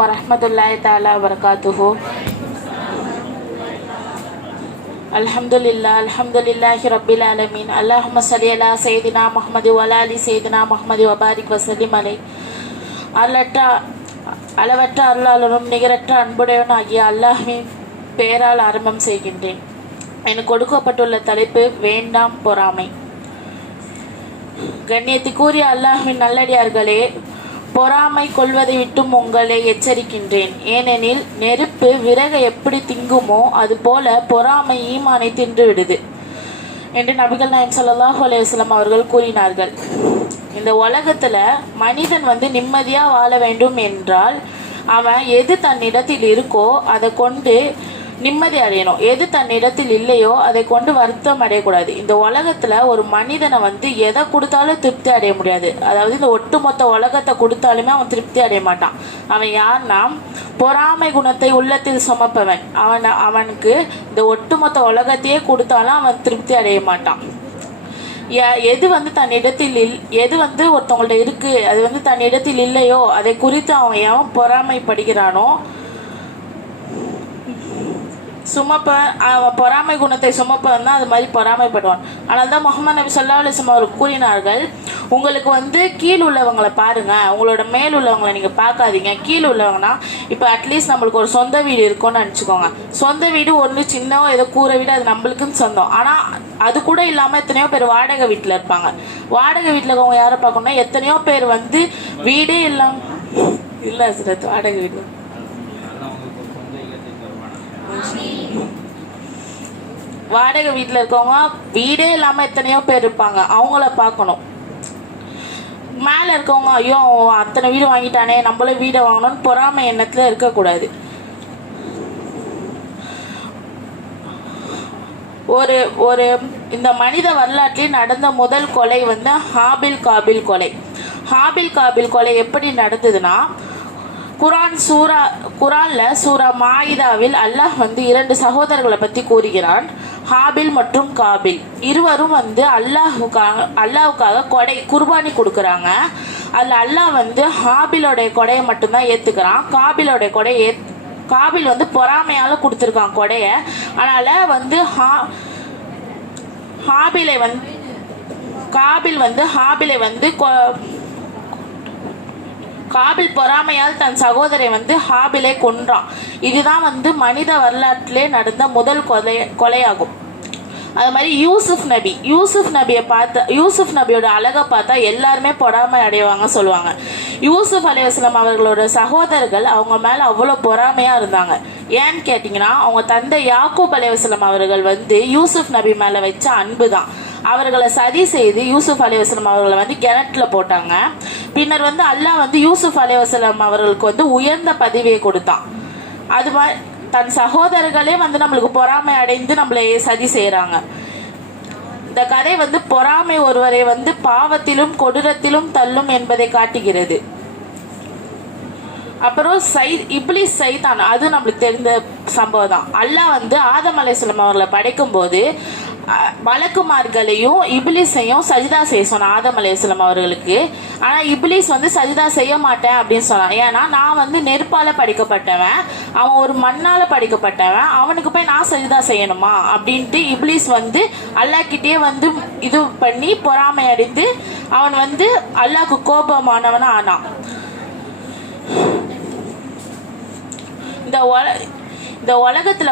வரஹ்மத்துல்லாஹி தஆலா வபரகாத்துஹு. அல்ஹம்துலில்லாஹி ரப்பில் ஆலமீன். அல்லாஹும்ம ஸல்லி அலா சய்யிதினா முஹம்மது வ அலா ஆலி சய்யிதினா முஹம்மது வ பாரிக் வ ஸல்லிம் அலைஹி. அளவற்ற அருளாளரும் நிகரற்ற அன்புடையவன் ஆகிய அல்லாஹ்வின் பெயரால் ஆரம்பம் செய்கின்றேன். எனக்கு கொடுக்கப்பட்டுள்ள தலைப்பு வேண்டாம் பொறாமை. கண்ணியத்துக்குரிய அல்லாஹ்வின் நல்லடியார்களே, பொறாமை கொள்வதை விட்டும் உங்களை எச்சரிக்கின்றேன். ஏனெனில் நெருப்பு விறகை எப்படி திங்குமோ அது போல பொறாமை ஈமானை தின்று விடுது என்று நபிகள் நாயகம் ஸல்லல்லாஹு அலைஹி வஸல்லம் அவர்கள் கூறினார்கள். இந்த உலகத்துல மனிதன் நிம்மதியா வாழ வேண்டும் என்றால் அவன் எது தன்னிடத்தில் இருக்கோ அதை கொண்டு நிம்மதி அடையணும். எது தன்னிடத்தில் இல்லையோ அதை கொண்டு வருத்தம் அடையக்கூடாது. இந்த உலகத்துல ஒரு மனிதனை எதை கொடுத்தாலும் திருப்தி அடைய முடியாது. அதாவது இந்த ஒட்டுமொத்த உலகத்தை கொடுத்தாலுமே அவன் திருப்தி அடைய மாட்டான். அவன் யார்னா பொறாமை குணத்தை உள்ளத்தில் சுமப்பவன். அவனுக்கு இந்த ஒட்டுமொத்த உலகத்தையே கொடுத்தாலும் அவன் திருப்தி அடைய மாட்டான். எது தன்னிடத்தில் எது ஒருத்தவங்கள்ட்ட இருக்கு அது தன்னிடத்தில் இல்லையோ அதை குறித்து அவன் எவன் பொறாமைப்படுகிறானோ அவன் பொறாமை குணத்தை சுமப்பவன் தான் அது மாதிரி பொறாமைப்படுவான். ஆனால் தான் முஹம்மது நபி ஸல்லல்லாஹு அலைஹி வஸல்லம் அவர்கள் கூறினார்கள், உங்களுக்கு கீழ் உள்ளவங்களை பாருங்க, உங்களோட மேல் உள்ளவங்களை நீங்க பார்க்காதீங்க. கீழ் உள்ளவங்கன்னா இப்போ அட்லீஸ்ட் நம்மளுக்கு ஒரு சொந்த வீடு இருக்கும்னு நினச்சிக்கோங்க. சொந்த வீடு ஒன்று சின்னவோ ஏதோ கூரை வீடு, அது நம்மளுக்குன்னு சொந்தம். ஆனால் அது கூட இல்லாமல் எத்தனையோ பேர் வாடகை வீட்டில் இருப்பாங்க. வாடகை வீட்டில் இருக்கவங்க யாரை பார்க்கணும்னா எத்தனையோ பேர் வீடே இல்லாமல் இல்லை சார் வாடகை வீடு வாடகை வீட்டில் இருக்கவங்க வீடே இல்லாமல் எத்தனையோ பேர் இருப்பாங்க. அவங்கள பார்க்கணும். மேலே இருக்கவங்க ஐயோ அத்தனை வீடு வாங்கிட்டானே நம்மளும் வீடை வாங்கணும்னு பொறாமை எண்ணத்தில் இருக்கக்கூடாது. ஒரு இந்த மனித வரலாற்றில் நடந்த முதல் கொலை ஹாபில் காபில் கொலை. ஹாபில் காபில் கொலை எப்படி நடந்ததுன்னா, குரான்ல சூரா மாயிதாவில் அல்லாஹ் 2 சகோதரர்களை பற்றி கூறுகிறான். ஹாபில் மற்றும் காபில் இருவரும் அல்லாஹுக்காக குர்பானி கொடுக்குறாங்க. அதில் அல்லாஹ் ஹாபிலோடைய கொடையை மட்டும்தான் ஏற்றுக்கிறான். காபில் பொறாமையால் கொடுத்துருக்கான் கொடைய. அதனால் காபில் பொறாமையால் தன் சகோதரை ஹாபிலை கொன்றான். இதுதான் மனித வரலாற்றிலே நடந்த முதல் கொலையாகும். அது மாதிரி யூசுப் நபியோட அழகை பார்த்தா எல்லாருமே பொறாமை அடைவாங்க சொல்லுவாங்க. யூசுப் அலைஹிஸ்ஸலாம் அவர்களோட சகோதரர்கள் அவங்க மேல அவ்வளோ பொறாமையா இருந்தாங்க. ஏன்னு கேட்டிங்கன்னா, அவங்க தந்தை யாக்கூப் அலைஹிஸ்ஸலாம் அவர்கள் யூசுப் நபி மேல வச்ச அன்பு தான். அவர்களை சதி செய்து யூசுப் அலைஹிஸ்ஸலாம் அவர்களை கிணற்றுல போட்டாங்க. பின்னர் அல்லாஹ் யூசுப் அலைஹிஸ்ஸலாம் அவர்களுக்கு உயர்ந்த பதவியை கொடுத்தான். அது மாதிரி தன் சகோதரர்களே நம்மளுக்கு பொறாமை அடைந்து நம்மளை சதி செய்யறாங்க. இந்த கதை பொறாமை ஒருவரை பாவத்திலும் கொடூரத்திலும் தள்ளும் என்பதை காட்டுகிறது. அப்புறம் இப்லீஸ் சைத்தான், அது நம்மளுக்கு தெரிந்த சம்பவம் தான். அல்லாஹ் ஆதம் அலைஹிஸ்ஸலாம் அவர்களை படைக்கும் போது மலக்குமார்களையும் இப்லீஸையும் சஜிதா செய்ய சொன்னான் ஆதம் அலைஹிஸ்ஸலாம் அவர்களுக்கு. ஆனால் இப்லீஸ் சஜிதா செய்ய மாட்டேன் அப்படின்னு சொன்னான். ஏன்னா நான் நெருப்பால் படைக்கப்பட்டவன், அவன் ஒரு மண்ணால் படைக்கப்பட்டவன், அவனுக்கு போய் நான் சஜிதா செய்யணுமா அப்படின்ட்டு இப்லீஸ் அல்லாஹ்கிட்டே இது பண்ணி பொறாமை அடைந்து அவன் அல்லாஹ்க்கு கோபமானவனா ஆனான். இந்த உலகத்துல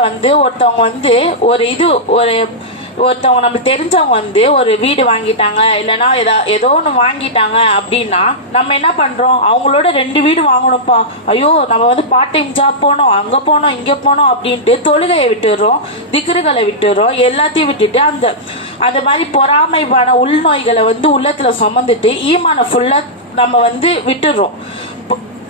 ஒருத்தவங்க நம்ம தெரிஞ்சவங்க ஒரு வீடு வாங்கிட்டாங்க, இல்லைன்னா ஏதோ ஒன்று வாங்கிட்டாங்க அப்படின்னா நம்ம என்ன பண்ணுறோம், அவங்களோட 2 வீடு வாங்கணும்ப்பா, ஐயோ நம்ம பார்ட் டைம் ஜாப் போனோம், அங்கே போனோம் இங்கே போனோம் அப்படின்ட்டு தொழுகையை விட்டுடுறோம், திக்ருகளை விட்டுடுறோம், எல்லாத்தையும் விட்டுட்டு அந்த மாதிரி பொறாமைப்பான உள்நோய்களை உள்ளத்தில் சுமந்துட்டு ஈமான ஃபுல்லாக நம்ம விட்டுடுறோம்.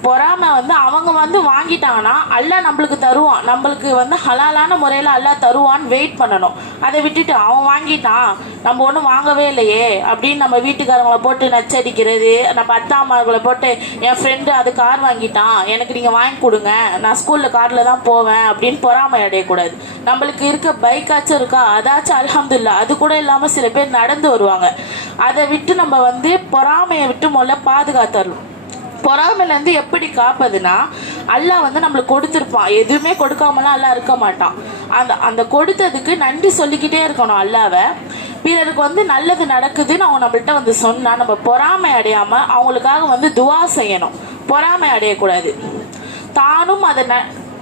பொறாமை அவங்க வாங்கிட்டாங்கன்னா அல்லாஹ் நம்மளுக்கு தருவான், நம்மளுக்கு ஹலாலான முறையில் அல்லாஹ் தருவான்னு வெயிட் பண்ணணும். அதை விட்டுட்டு அவன் வாங்கிட்டான் நம்ம ஒன்றும் வாங்கவே இல்லையே அப்படின்னு நம்ம வீட்டுக்காரங்களை போட்டு நச்சடிக்கிறது, நம்ம அத்தாமார்களை போட்டு என் ஃப்ரெண்டு அது கார் வாங்கிட்டான் எனக்கு நீங்கள் வாங்கி கொடுங்க, நான் ஸ்கூலில் காரில் தான் போவேன் அப்படின்னு பொறாமை அடையக்கூடாது. நம்மளுக்கு இருக்க பைக்காச்சும் இருக்கா, அதாச்சும் அல்ஹம்துலில்லாஹ், அது கூட இல்லாமல் சில பேர் நடந்து வருவாங்க. அதை விட்டு நம்ம பொறாமையை விட்டு முதல்ல பாதுகாத்தரணும். பொறாமையிலேருந்து எப்படி காப்பதுன்னா, அல்லாஹ் வந்து நம்மளுக்கு கொடுத்துருப்பான், எதுவுமே கொடுக்காமலாம் அல்லாஹ் இருக்க மாட்டான். அந்த கொடுத்ததுக்கு நன்றி சொல்லிக்கிட்டே இருக்கணும் அல்லாவை. பிறருக்கு வந்து நல்லது நடக்குதுன்னு அவங்க நம்மள்கிட்ட வந்து சொன்னா நம்ம பொறாமை அடையாம அவங்களுக்காக வந்து துவா செய்யணும், பொறாமை அடையக்கூடாது.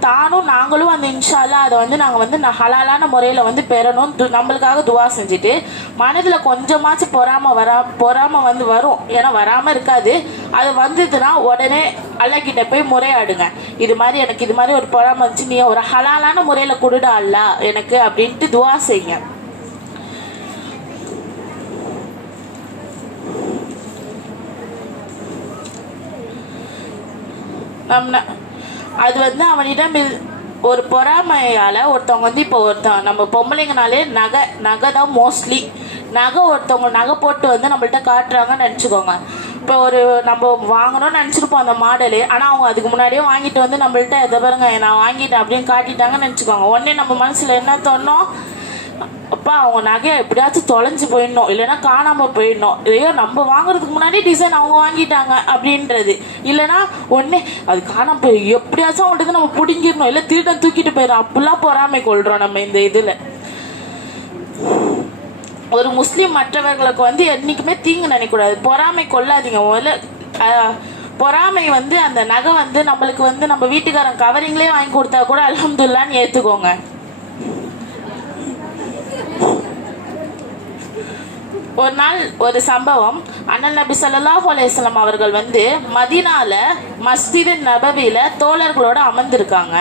தானும் நாங்களும் அந்த இன்ஷா அல்லாஹ் அதை வந்து நாங்கள் வந்து ஹலாலான முறையில் வந்து பெறணும், நம்மளுக்காக துவா செஞ்சுட்டு மனதில் கொஞ்சமாச்சும் பொறாமை வந்து வரும், ஏன்னா வராமல் இருக்காது. அது வந்ததுன்னா உடனே அல்லாஹ் கிட்ட போய் முறையாடுங்க, இது மாதிரி எனக்கு இது மாதிரி ஒரு பொறாமை வந்துச்சு, நீ ஒரு ஹலாலான முறையில் கொடுடா அல்லாஹ் எனக்கு அப்படின்ட்டு துவா செய்யுங்க. அது வந்து அவனிடம் ஒரு பொறாமையால் ஒருத்தவங்க வந்து இப்போ நம்ம பொம்பளைங்கனாலே நகை தான் மோஸ்ட்லி. ஒருத்தவங்க நகை போட்டு வந்து நம்மள்கிட்ட காட்டுறாங்கன்னு நினச்சிக்கோங்க. இப்போ நம்ம வாங்கணும்னு நினச்சிருப்போம் அந்த மாடலு, ஆனால் அவங்க அதுக்கு முன்னாடியே வாங்கிட்டு வந்து நம்மள்கிட்ட எதை பாருங்க நான் வாங்கிட்டேன் அப்படின்னு காட்டிட்டாங்கன்னு நினச்சிக்கோங்க. உடனே நம்ம மனசில் என்ன தோணும், அப்பா அவங்க நகையை எப்படியாச்சும் தொலைஞ்சு போயிடணும், இல்லைன்னா காணாமல் போயிடணும், ஐயோ நம்ம வாங்குறதுக்கு முன்னாடி டிசைன் அவங்க வாங்கிட்டாங்க அப்படின்றது. இல்லைன்னா ஒன்னே அது காணாமல் போய் எப்படியாச்சும் அவங்கள்ட்ட நம்ம பிடிங்கிடணும், இல்லை திருடன் தூக்கிட்டு போயிடும், அப்படிலாம் பொறாமை கொள்றோம் நம்ம இந்த இதில். ஒரு முஸ்லீம் மற்றவர்களுக்கு வந்து என்றைக்குமே தீங்கு நினைக்கக்கூடாது, பொறாமை கொள்ளாதீங்க. முதல்ல பொறாமை வந்து அந்த நகை வந்து நம்மளுக்கு வந்து நம்ம வீட்டுக்காரன் கவரிங்லேயே வாங்கி கொடுத்தா கூட அல்ஹம்துலில்லாஹ்னு ஏற்றுக்கோங்க. ஒரு நாள் ஒரு சம்பவம், அண்ணல் நபி ஸல்லல்லாஹு அலைஹி வஸல்லம் அவர்கள் வந்து மதீனால மஸ்ஜித் நபவியில தோழர்களோட அமர்ந்திருக்காங்க.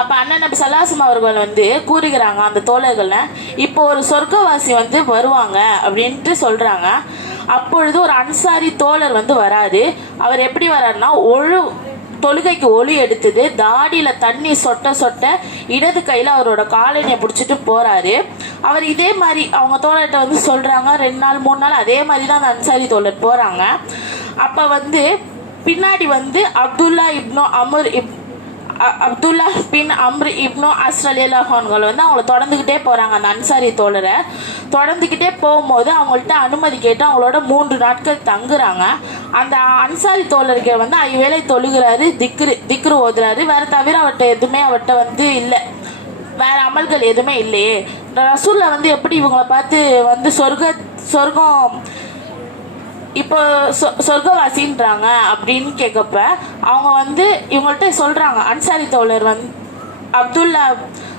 அப்போ அண்ணன் நபி ஸல்லல்லாஹு அலைஹி வஸல்லம் அவர்கள் வந்து கூறுகிறாங்க அந்த தோழர்கள்ல, இப்போ ஒரு சொர்க்கவாசி வந்து வருவாங்க அப்படின்ட்டு சொல்றாங்க. அப்பொழுது ஒரு அன்சாரி தோழர் வந்து வராரு. அவர் எப்படி வர்றாருன்னா, தொழுகைக்கு ஒளி எடுத்தது, தாடியில தண்ணி சொட்ட இடது கையில அவரோட காலனியை பிடிச்சிட்டு போறாரு. அவர் இதே மாதிரி அவங்க தோழர்கிட்ட வந்து சொல்றாங்க, 2 நாள் 3 நாள் அதே மாதிரி தான் அந்த அன்சாரி தோழர் போறாங்க. அப்ப வந்து பின்னாடி வந்து அப்துல்லா பின் அம்ர் இப்னு அஸ் ரலியல்லாஹு அன்ஹு வந்து அவங்கள தொடர்ந்துக்கிட்டே போகிறாங்க. அந்த அன்சாரி தோழரை தொடர்ந்துக்கிட்டே போகும்போது அவங்கள்ட்ட அனுமதி கேட்டு அவங்களோட 3 நாட்கள் தங்குறாங்க. அந்த அன்சாரி தோழருக்கு வந்து ஐவேளை தொழுகிறாரு, திக்ரு ஓதுறாரு, வேற தவிர அவர்கிட்ட வந்து இல்லை, வேற அமல்கள் எதுவுமே இல்லையே. ரசூல்ல வந்து எப்படி இவங்களை பார்த்து வந்து சொர்க்கம் இப்போ சொர்க்கவாசின்றாங்க அப்படின்னு கேட்கப்ப அவங்க வந்து இவங்கள்ட்ட சொல்றாங்க, அன்சாரி தோழர் வந்து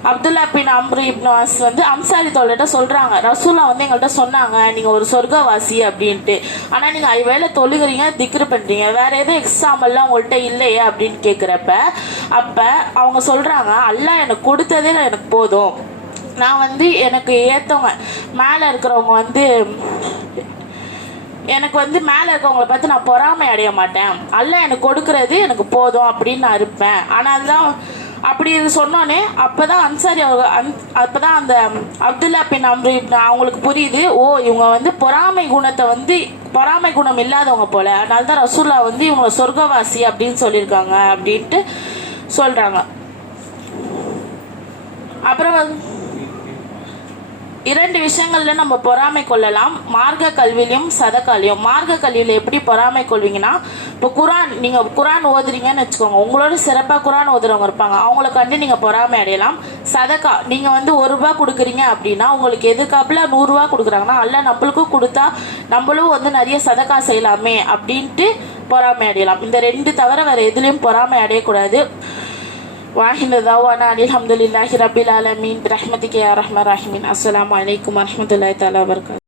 அப்துல்லா பின் அம்ரு இப்னு அஸ் வந்து அன்சாரி தோழர்கிட்ட சொல்றாங்க, ரசூலா வந்து எங்கள்கிட்ட சொன்னாங்க நீங்க ஒரு சொர்க்கவாசி அப்படின்ட்டு, ஆனா நீங்க வேலை தொழுகிறீங்க, திக்ரு பண்றீங்க, வேற எதுவும் எக்ஸாம்பிள்லாம் உங்கள்கிட்ட இல்லையே அப்படின்னு கேட்குறப்ப அப்ப அவங்க சொல்றாங்க, அல்லாஹ் எனக்கு கொடுத்ததே எனக்கு போதும், நான் வந்து எனக்கு ஏத்தவங்க மேல இருக்கிறவங்க வந்து எனக்கு வந்து மேலே இருக்கவங்களை பார்த்து நான் பொறாமை அடைய மாட்டேன், அல்லாஹ் எனக்கு கொடுக்கறது எனக்கு போதும் அப்படின்னு நான் இருப்பேன். ஆனால் அதுதான் அப்படி சொன்னோன்னே அப்போதான் அன்சாரி அப்போதான் அந்த அப்துல்லா பின் அம்ரு அவங்களுக்கு புரியுது, ஓ இவங்க வந்து பொறாமை குணம் இல்லாதவங்க போல, அதனால தான் ரசூல்லா வந்து இவங்க சொர்க்கவாசி அப்படின்னு சொல்லியிருக்காங்க அப்படின்ட்டு சொல்கிறாங்க. அப்புறம் 2 விஷயங்கள்ல நம்ம பொறாமை கொள்ளலாம், மார்க்க கல்வியிலையும் சதக்காலையும். மார்க்க கல்வியில எப்படி பொறாமை கொள்வீங்கன்னா, இப்போ நீங்க குரான் ஓதுறீங்கன்னு வச்சுக்கோங்க, உங்களோட சிறப்பாக குரான் ஓதுறவங்க இருப்பாங்க, அவங்கள கண்டு நீங்க பொறாமை அடையலாம். சதக்கா, நீங்க வந்து 1 ரூபா கொடுக்குறீங்க அப்படின்னா உங்களுக்கு எதுக்காப்புல 100 ரூபா கொடுக்குறாங்கன்னா அல்ல நம்மளுக்கும் கொடுத்தா நம்மளும் வந்து நிறைய சதக்கா செய்யலாமே அப்படின்ட்டு பொறாமை அடையலாம். இந்த 2 தவிர வேற எதுலையும் பொறாமை அடையக்கூடாது. واحد دعوانا الحمد لله رب العالمين برحمتك يا ارحم الراحمين. السلام عليكم ورحمة الله تعالى وبركاته.